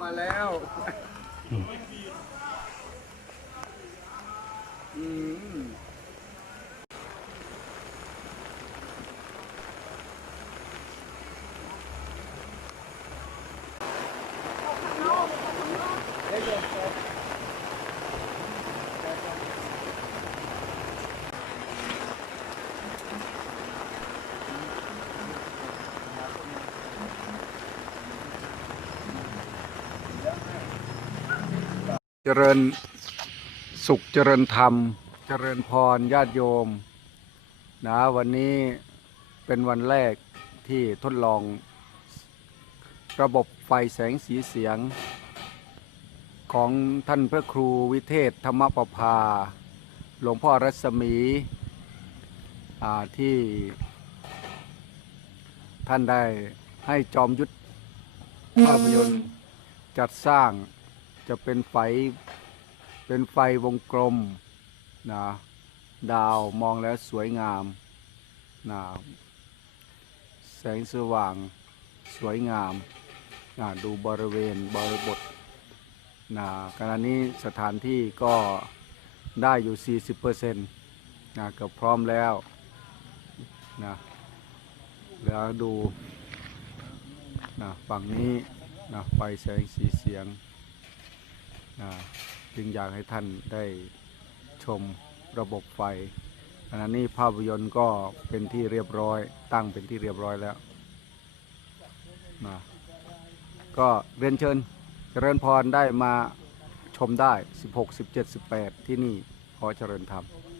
มาแล้วอืมเดี๋ยว จริญสุขเจริญธรรม เจริญพรญาติโยมนะวันนี้เป็นวันแรกที่ทดลอง ระบบไฟแสงสีเสียง ของท่านพระครูวิเทศธรรมประภา หลวงพ่อรัศมีอ่าที่ ท่านได้ให้จอมยุทธภาพยนตร์จัดสร้าง จะเป็นไฟ เป็นไฟวงกลมนะดาวมองแล้วสวยงามนะแสงสว่างสวยงามนะดูบริเวณบริบทนะขณะนี้สถานที่ก็ได้อยู่ 40%นะเกือบพร้อมแล้วนะแล้วดูนะฝั่งนี้นะไฟแสงสีเสียง จึงอยากให้ท่านได้ชมระบบไฟขณะนี้ภาพยนตร์ก็เป็นที่เรียบร้อย ตั้งเป็นที่เรียบร้อยแล้วนะก็เรียนเชิญเจริญพรได้มาชมได้ 16 17 18 ที่นี่ขอเจริญธรรม